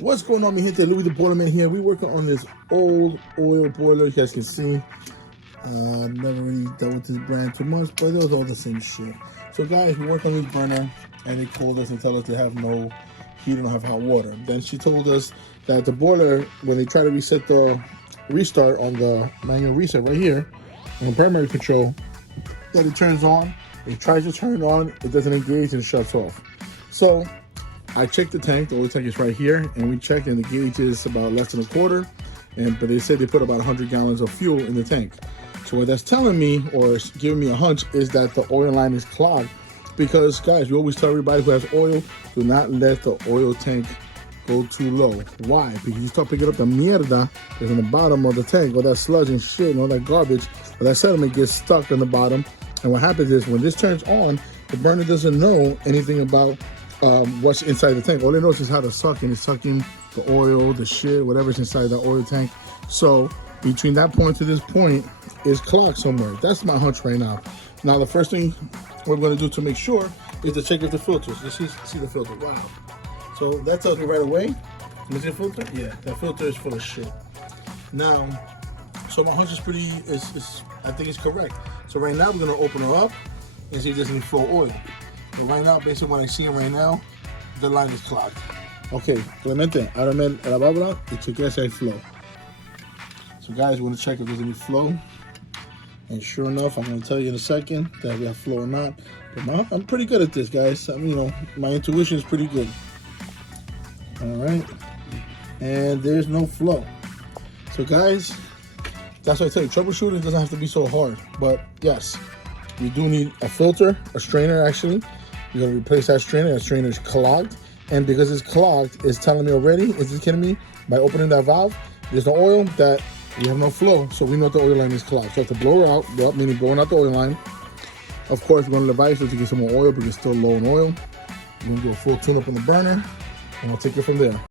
What's going on, mi gente? Louis the Boilerman here. We're working on this old oil boiler. You guys can see. Never really dealt with this brand too much, but it was all the same shit. So guys, we work on this burner, and they called us and tell us they have no heat and don't have hot water. Then she told us that the boiler, when they try to reset the restart on the manual reset right here, on primary control, that it turns on. It tries to turn on, it doesn't engage and it shuts off. So I checked the tank. The oil tank is right here, and we checked, and the gauge is about less than a quarter. But they said they put about 100 gallons of fuel in the tank. So what that's telling me, or giving me a hunch, is that the oil line is clogged. Because guys, we always tell everybody who has oil, do not let the oil tank go too low. Why? Because you start picking up the mierda that's in the bottom of the tank, all that sludge and shit and all that garbage, or that sediment gets stuck in the bottom. And what happens is when this turns on, the burner doesn't know anything about what's inside the tank. All it knows is how to suck, and it's sucking the oil, the shit, whatever's inside the oil tank. So between that point to this point is clogged somewhere. That's my hunch right now. Now the first thing we're going to do to make sure is to check if the filters. Let's see the filter. Wow. So that tells me right away. Is it a filter? Yeah, that filter is full of shit. Now, so my hunch is pretty. I think it's correct. So right now we're going to open her up and see if there's any flow oil. But right now, basically what I see right now, the line is clogged. Okay, Clemente, ahora la válvula y chequea si hay flow. So guys, we're gonna check if there's any flow. And sure enough, I'm gonna tell you in a second that we have flow or not. But I'm pretty good at this, guys. I mean, you know, my intuition is pretty good. All right, and there's no flow. So guys, that's what I tell you, troubleshooting doesn't have to be so hard. But yes, we do need a filter, a strainer actually. We're gonna replace that strainer. That strainer is clogged. And because it's clogged, it's telling me already, is it kidding me? By opening that valve, there's no oil, that we have no flow. So we know the oil line is clogged. So I have to blow her out, well, meaning blowing out the oil line. Of course, we're gonna advise her to get some more oil because it's still low in oil. We're gonna do a full tune up on the burner, and I'll take it from there.